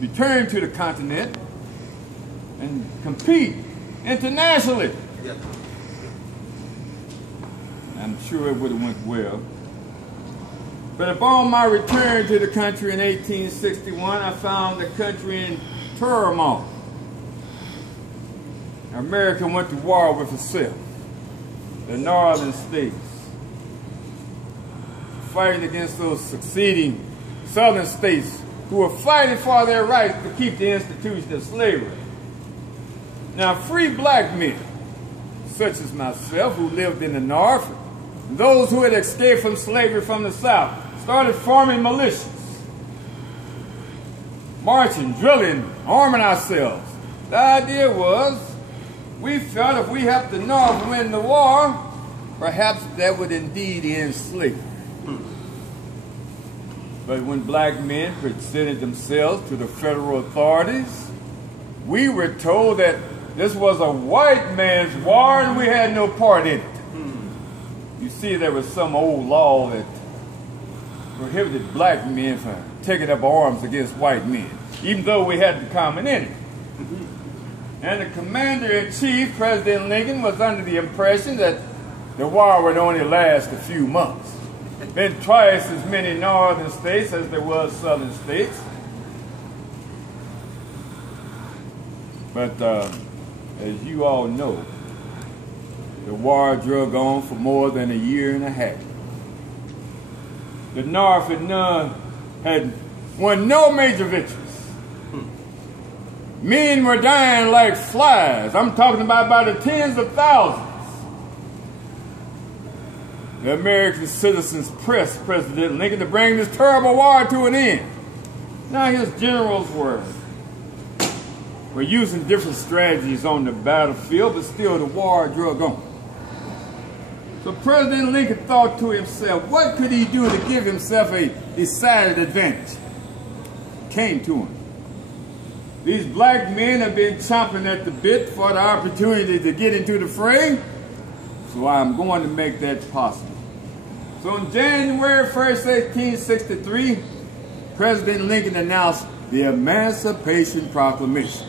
return to the continent and compete internationally. Yep. I'm sure it would have went well. But upon my return to the country in 1861, I found the country in turmoil. America went to war with itself, the northern states, fighting against those succeeding southern states who were fighting for their rights to keep the institution of slavery. Now, free black men, such as myself, who lived in the North, and those who had escaped from slavery from the South, started forming militias, marching, drilling, arming ourselves. The idea was, we felt if we helped the North win the war, perhaps that would indeed end slavery. But when black men presented themselves to the federal authorities, we were told that this was a white man's war and we had no part in it. You see, there was some old law that prohibited black men from taking up arms against white men, even though we had the common enemy. And the commander-in-chief, President Lincoln, was under the impression that the war would only last a few months. Then twice as many northern states as there was southern states. But as you all know, the war drug on for more than a year and a half. The North had won no major victories. Men were dying like flies. I'm talking about by the tens of thousands. The American citizens pressed President Lincoln to bring this terrible war to an end. Now his generals were using different strategies on the battlefield, but still the war drug on. So President Lincoln thought to himself, what could he do to give himself a decided advantage? Came to him. These black men have been chomping at the bit for the opportunity to get into the fray, so I'm going to make that possible. So on January 1st, 1863, President Lincoln announced the Emancipation Proclamation.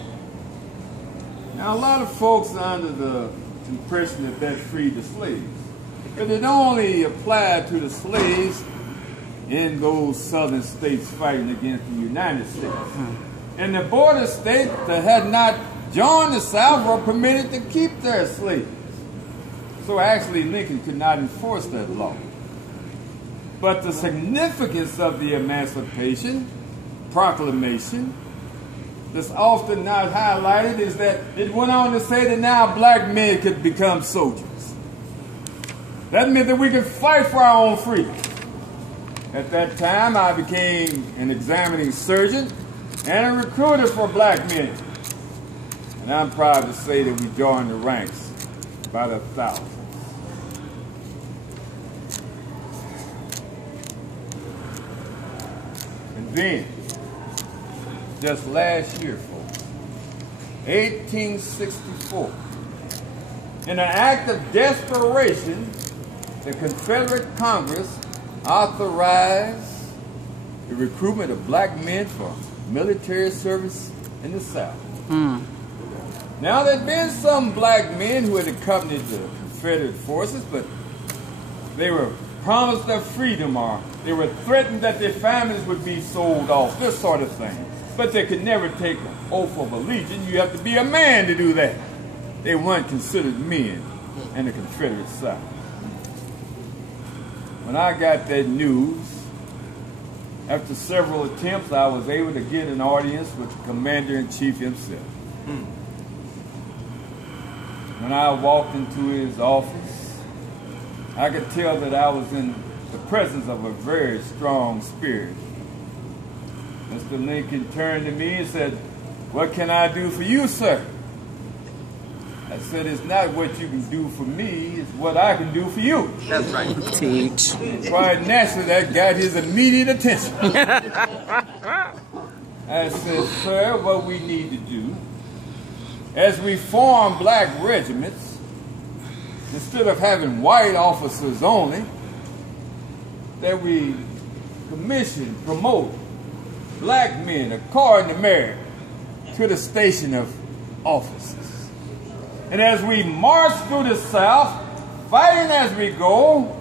Now, a lot of folks are under the impression that that freed the slaves, but it only applied to the slaves in those southern states fighting against the United States. And the border states that had not joined the South were permitted to keep their slaves. So actually Lincoln could not enforce that law. But the significance of the Emancipation Proclamation that's often not highlighted is that it went on to say that now black men could become soldiers. That meant that we could fight for our own freedom. At that time, I became an examining surgeon and a recruiter for black men. And I'm proud to say that we joined the ranks by the thousands. And then, just last year, folks, 1864, in an act of desperation, the Confederate Congress authorized the recruitment of black men for military service in the South. Now, there had been some black men who had accompanied the Confederate forces, but they were promised their freedom or they were threatened that their families would be sold off, this sort of thing. But they could never take an oath of allegiance. You have to be a man to do that. They weren't considered men in the Confederate South. When I got that news, after several attempts, I was able to get an audience with the Commander-in-Chief himself. When I walked into his office, I could tell that I was in the presence of a very strong spirit. Mr. Lincoln turned to me and said, "What can I do for you, sir?" I said, "It's not what you can do for me, it's what I can do for you." That's right. Teach. Quite naturally, that got his immediate attention. I said, "Sir, what we need to do, as we form black regiments, instead of having white officers only, that we commission, promote black men according to merit to the station of officers. And as we march through the South, fighting as we go,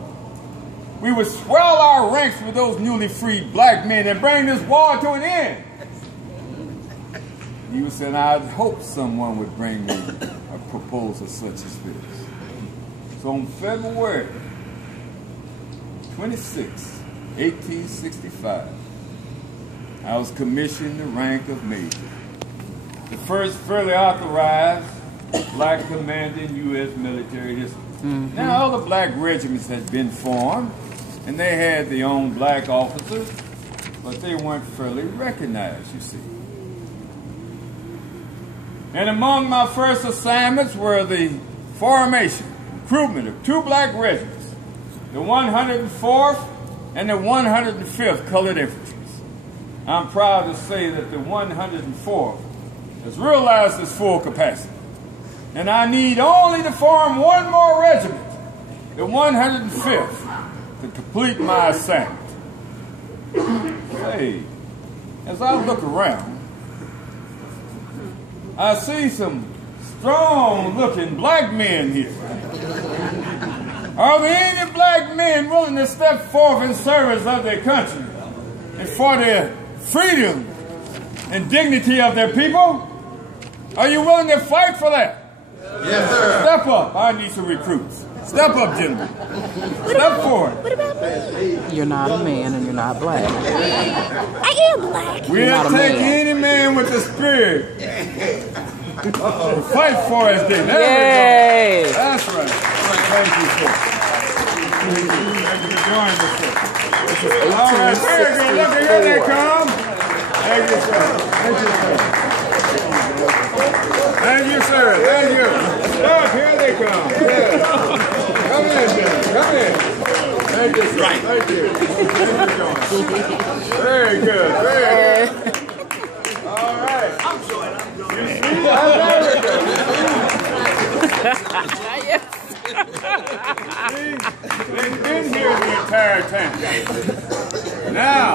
we would swell our ranks with those newly freed black men and bring this war to an end. You said, I'd hope someone would bring me a proposal such as this. So on February 26, 1865, I was commissioned the rank of major, the first fairly authorized black commander in U.S. military history. Now, other black regiments had been formed, and they had their own black officers, but they weren't fairly recognized, you see. And among my first assignments were the formation, recruitment of 2 black regiments, the 104th and the 105th Colored Infantry. I'm proud to say that the 104th has realized its full capacity. And I need only to form 1 more regiment, the 105th, to complete my assignment. Hey, as I look around, I see some strong-looking black men here. Are there any black men willing to step forth in service of their country and for the freedom and dignity of their people? Are you willing to fight for that? Yes, sir. Step up. I need some recruits. Step up, gentlemen. Step forward. What about me? You're not a man and you're not black. I am black. We'll take any man with the spirit to fight for us. There we go. That's right. Thank you, sir. Thank you for joining us, sir. All right, very good. Look at here they come. Thank you, sir. Thank you, sir. Thank you, sir. Thank you. Stop. Here they come. Yeah. Come in, man. Come in. Thank you, sir. Right. Thank you. Very good. Very good. All right. I'm joining. You see? Very good. See? They've been here the entire time. Now,